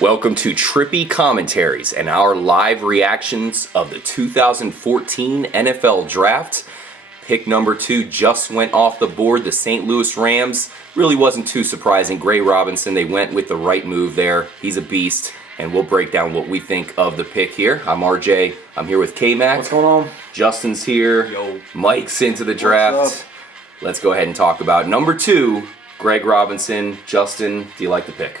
Welcome to Trippy Commentaries and our live reactions of the 2014 NFL Draft. Pick number 2 just went off the board. The St. Louis Rams really wasn't too surprising. Gray Robinson, they went with the right move there. He's a beast, and we'll break down what we think of the pick here. I'm RJ. I'm here with K-Mac. What's going on? Justin's here. Yo. Mike's into the draft. Let's go ahead and talk about number 2, Greg Robinson. Justin, do you like the pick?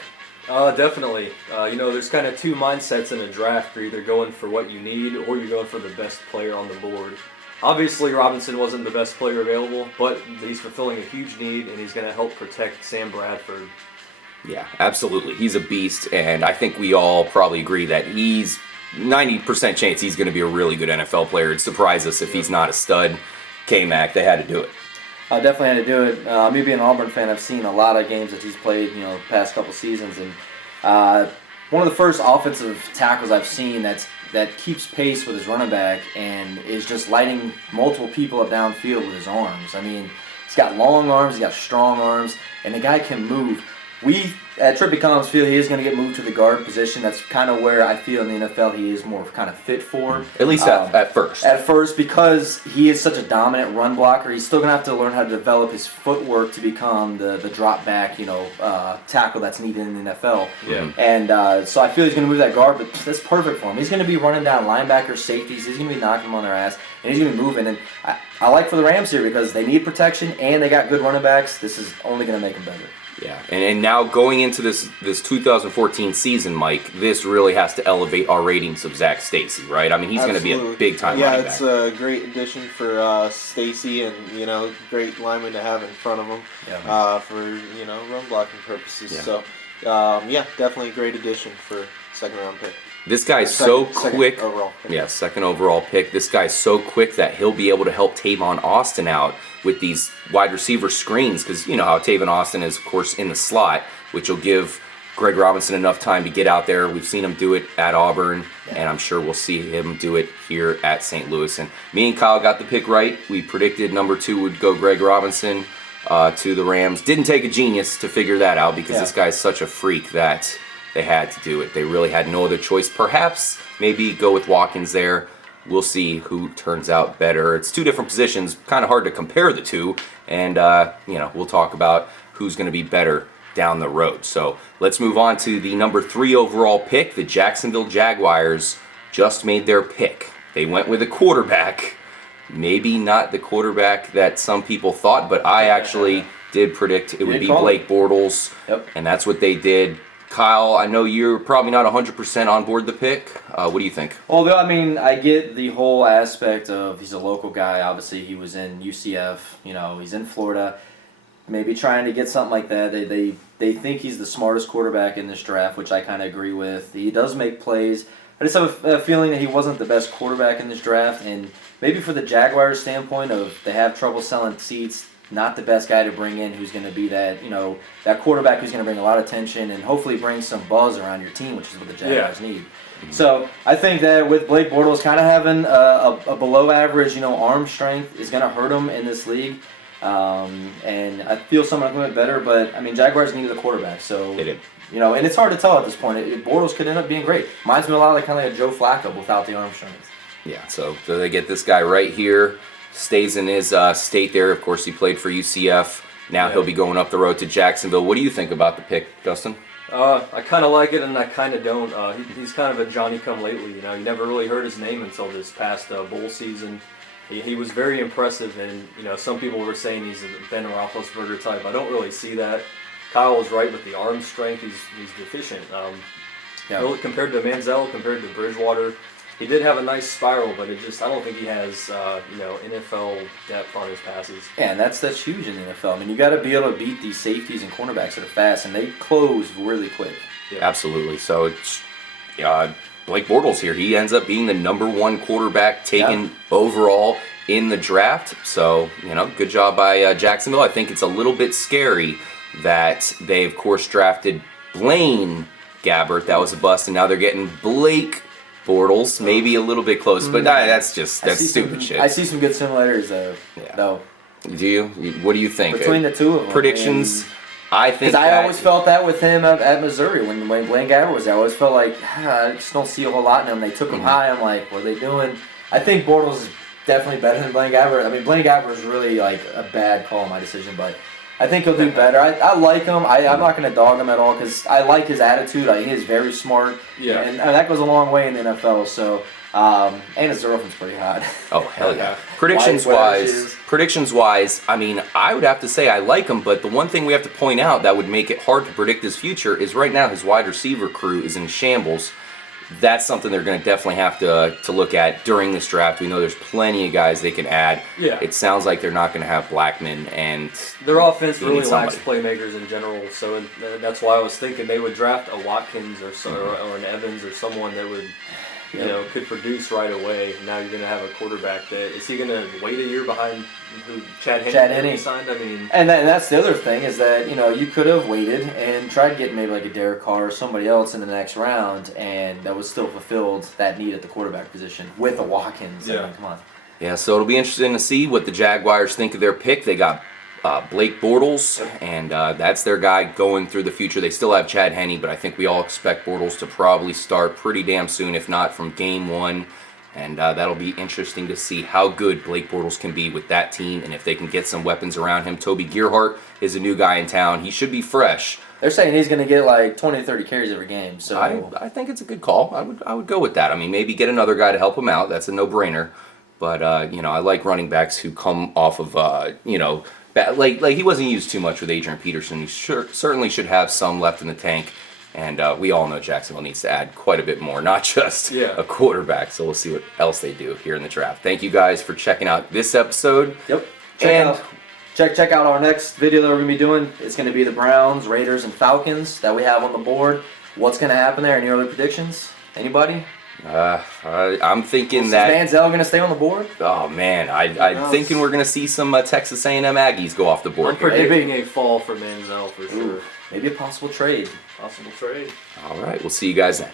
Definitely. There's kind of two mindsets in a draft. You're either going for what you need or you're going for the best player on the board. Obviously, Robinson wasn't the best player available, but he's fulfilling a huge need, and he's going to help protect Sam Bradford. Yeah, absolutely. He's a beast, and I think we all probably agree that he's 90% chance he's going to be a really good NFL player. It'd surprise us if he's not a stud. K-Mac, they had to do it. I definitely had to do it. Me being an Auburn fan, I've seen a lot of games that he's played, the past couple seasons, and one of the first offensive tackles I've seen that keeps pace with his running back and is just lighting multiple people up downfield with his arms. I mean, he's got long arms, he's got strong arms, and the guy can move. We at Trippy Combs feel he is going to get moved to the guard position. That's kind of where I feel in the NFL he is more kind of fit for. At least at first. At first, because he is such a dominant run blocker, he's still going to have to learn how to develop his footwork to become the drop back, tackle that's needed in the NFL. Yeah. And so I feel he's going to move that guard, but that's perfect for him. He's going to be running down linebackers, safeties. He's going to be knocking them on their ass, and he's going to be moving. And I like for the Rams here because they need protection and they got good running backs. This is only going to make them better. Yeah, and now going into this 2014 season, Mike, this really has to elevate our ratings of Zach Stacy, right? I mean, he's going to be a big-time running back. Yeah, it's a great addition for Stacy and, great lineman to have in front of him for, run blocking purposes. Yeah. So, definitely a great addition for second-round pick. This guy's so quick. Second overall pick. Yeah, second overall pick. This guy's so quick that he'll be able to help Tavon Austin out with these wide receiver screens because you know how Tavon Austin is, of course, in the slot, which will give Greg Robinson enough time to get out there. We've seen him do it at Auburn, and I'm sure we'll see him do it here at St. Louis. And me and Kyle got the pick right. We predicted number 2 would go Greg Robinson to the Rams. Didn't take a genius to figure that out because this guy's such a freak that they had to do it. They really had no other choice. Perhaps maybe go with Watkins there. We'll see who turns out better. It's 2 different positions. Kind of hard to compare the 2. And, we'll talk about who's going to be better down the road. So let's move on to the number 3 overall pick. The Jacksonville Jaguars just made their pick. They went with a quarterback. Maybe not the quarterback that some people thought, but I actually did predict it would be Blake Bortles. Yep. And that's what they did. Kyle, I know you're probably not 100% on board the pick. What do you think? Although, I get the whole aspect of he's a local guy. Obviously, he was in UCF. He's in Florida. Maybe trying to get something like that. They think he's the smartest quarterback in this draft, which I kind of agree with. He does make plays. I just have a feeling that he wasn't the best quarterback in this draft. And maybe for the Jaguars' standpoint of they have trouble selling seats, not the best guy to bring in who's going to be that, that quarterback who's going to bring a lot of attention and hopefully bring some buzz around your team, which is what the Jaguars need. Mm-hmm. So I think that with Blake Bortles kind of having a below average, arm strength is going to hurt him in this league. And I feel someone a bit better, but Jaguars needed a quarterback. So, they did. And it's hard to tell at this point. Bortles could end up being great. Reminds me a lot like a Joe Flacco without the arm strength. Yeah, so they get this guy right here. Stays in his state there. Of course, he played for UCF. Now he'll be going up the road to Jacksonville. What do you think about the pick, Justin? I kind of like it, and I kind of don't. He's kind of a Johnny-come-lately. You never really heard his name until this past bowl season. He was very impressive, and some people were saying he's a Ben Roethlisberger type. I don't really see that. Kyle was right with the arm strength. He's deficient. Really, compared to Manziel, compared to Bridgewater. He did have a nice spiral, but I don't think he has, NFL depth on his passes. Yeah, and that's huge in the NFL. You got to be able to beat these safeties and cornerbacks that are fast, and they close really quick. Yep. Absolutely. So it's Blake Bortles here. He ends up being the number 1 quarterback taken overall in the draft. So, good job by Jacksonville. I think it's a little bit scary that they, of course, drafted Blaine Gabbert. That was a bust, and now they're getting Blake Bortles, maybe a little bit close, but that's stupid shit. I see some good similarities though. Do you? What do you think? Between the two of them. Predictions? I think because I always felt that with him at Missouri when Blaine Gabbert was there. I always felt like I just don't see a whole lot in him. They took him high. I'm like, what are they doing? I think Bortles is definitely better than Blaine Gabbert. I mean, Blaine Gabbert was really like a bad call in my decision, but I think he'll do better. I like him. I'm not going to dog him at all because I like his attitude. He is very smart. Yeah. And that goes a long way in the NFL. So, and his girlfriend's pretty hot. Oh, hell yeah. Predictions wise, I mean, I would have to say I like him, but the one thing we have to point out that would make it hard to predict his future is right now his wide receiver crew is in shambles. That's something they're going to definitely have to look at during this draft. We know there's plenty of guys they can add. Yeah. It sounds like they're not going to have Blackman, and their offense they really need lacks somebody. playmakers in general. So that's why I was thinking they would draft a Watkins or an Evans or someone that would, could produce right away. Now you're going to have a quarterback that is he going to wait a year behind who Chad Henne signed? I mean, and that's the other thing is that you could have waited and tried getting maybe like a Derek Carr or somebody else in the next round, and that was still fulfilled that need at the quarterback position with a Watkins. Yeah. I mean, come on. Yeah, so it'll be interesting to see what the Jaguars think of their pick. They got Blake Bortles, and that's their guy going through the future. They still have Chad Henne, but I think we all expect Bortles to probably start pretty damn soon, if not from game one. And that'll be interesting to see how good Blake Bortles can be with that team, and if they can get some weapons around him. Toby Gerhart is a new guy in town. He should be fresh. They're saying he's going to get like 20 to 30 carries every game. So I think it's a good call. I would go with that. I mean, maybe get another guy to help him out. That's a no-brainer. But I like running backs who come off of like he wasn't used too much with Adrian Peterson. He certainly should have some left in the tank. And we all know Jacksonville needs to add quite a bit more, not just a quarterback. So we'll see what else they do here in the draft. Thank you guys for checking out this episode. Yep. Check out our next video that we're going to be doing. It's going to be the Browns, Raiders, and Falcons that we have on the board. What's going to happen there? Any early predictions? Anybody? I'm thinking Is that Manziel going to stay on the board? Oh man, I'm thinking we're going to see some Texas A&M Aggies go off the board. I'm predicting a fall for Manziel for sure. Maybe a possible trade. Possible trade. All right, we'll see you guys then.